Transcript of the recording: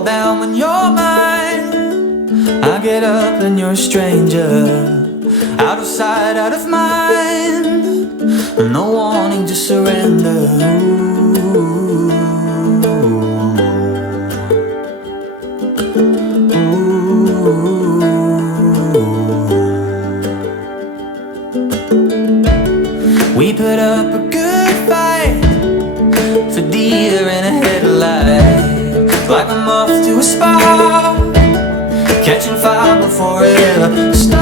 fall down when you're mine. I get up and you're a stranger, out of sight, out of mind, no wanting to surrender. We put up a good fight for deer in a headlight, like a moth to a spark, catching fire before it ever starts.